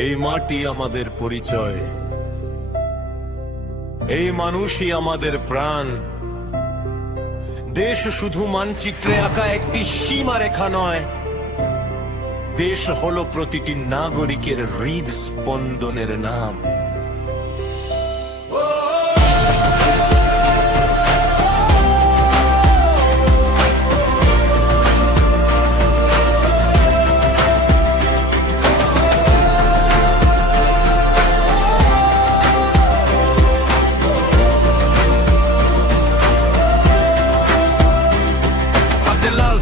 এই মাটি আমাদের পরিচয়, এই মানুষই আমাদের প্রাণ। দেশ শুধু মানচিত্রে আঁকা একটি সীমারেখা নয়, দেশ হলো প্রতিটি নাগরিকের হৃদস্পন্দনের নাম।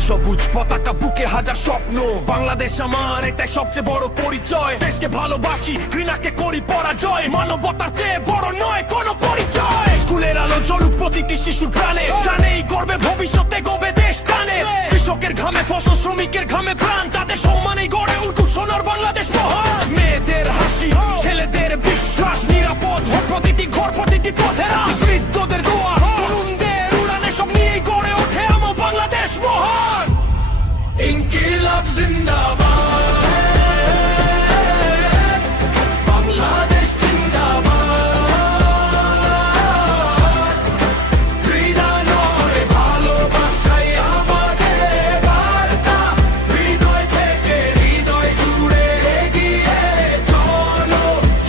সবুজ পতাকা, বুকে হাজার স্বপ্ন। বাংলাদেশ আমার, এটাই সবচেয়ে বড় পরিচয়। দেশকে ভালোবাসি, ঘৃণাকে করি পরাজয়। মানবতার চেয়ে বড় নয় কোনো পরিচয়। স্কুলের আলো জ্বলুক প্রতিটি শিশুর প্রাণে, জানেই গর্বে ভবিষ্যতে গবে দেশ টানে। কৃষকের ঘামে ফসল, শ্রমিকের ঘামে প্রাণ, তাদের সম্মানেই গড়ে উঠুক সোনার বাংলাদেশ মহান। মেয়েদের হাসি, ছেলেদের বিশ্বাস, নিরাপদ হোক প্রতিটি ঘর, প্রতিটি পথেরা। বৃদ্ধদের দোয়া, তরুণদের উড়ানে, সব নিয়েই গড়ে ওঠে আমার বাংলাদেশ মহান। ইনকিলাব জিন্দাবাদ, বাংলাদেশ জিন্দাবাদ। ঘৃণা নয় ভালোবাসাই আমাদের বার্তা। হৃদয় থেকে হৃদয় জুড়ে এগিয়ে চলো,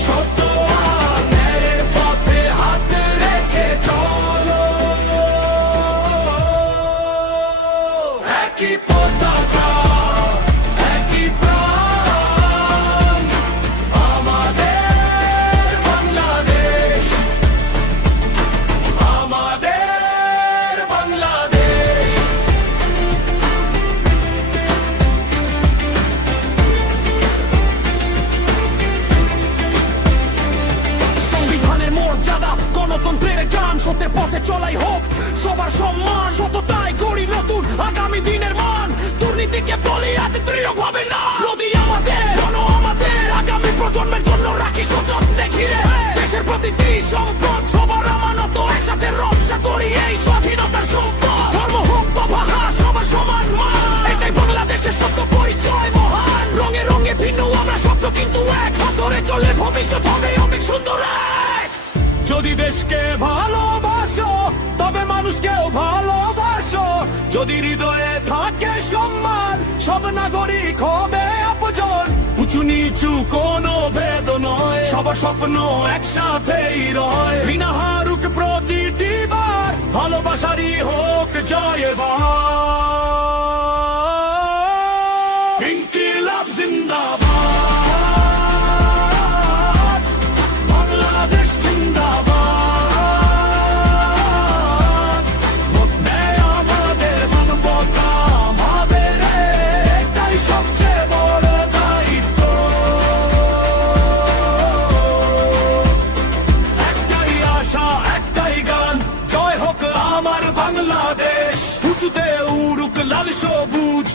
সত্য আর ন্যায়ের পথে হাত রেখে চলো। একই পতাকা, একই প্রাণ, আমাদের বাংলাদেশ, আমাদের বাংলাদেশ। সংবিধানের মর্যাদা, গণতন্ত্রের গান, সত্যের পথে চলাই হোক সবার সম্মান। সততায় গড়ি নতুন আগামী দিনের মান। দুর্নীতিকে বলি আজ দৃঢ় ভাবে না। নদী আমাদের, বন আমাদের, আগামী প্রজন্মের জন্য রাখি সযত্নে ঘিরে। দেশের প্রতিটি সম্পদ সবার আমানত, একসাথে রক্ষা করি এই স্বাধীনতার সম্পদ। ধর্ম হোক বা ভাষা, সবার সমান মান, এটাই বাংলাদেশের সত্য পরিচয় মহান। রঙে রঙে ভিন্ন আমরা স্বপ্ন কিন্তু এক, হাত ধরে চলে ভবিষ্যৎ হবে অনেক সুন্দর এক। যদি দেশকে ভালোবাসো তবে মানুষকেও ভালোবাসো। যদি হৃদয়ে থাকে সম্মান, সব নাগরিক হবে আপনজন। উঁচু নিচু কোনো ভেদ নয়, সবার স্বপ্ন একসাথেই রয়। ঘৃণা হারুক প্রতিটি বার, ভালোবাসারই হোক জয় এবার। ইনকিলাব জিন্দাবাদ, বাংলাদেশ জিন্দাবাদ। ন্যায় আমাদের, মানবতা আমাদের, এটাই সবচেয়ে বড় দায়িত্ব। একটাই আশা, একটাই গান, জয় হোক আমার বাংলাদেশ। উঁচুতে উড়ুক লাল সবুজ,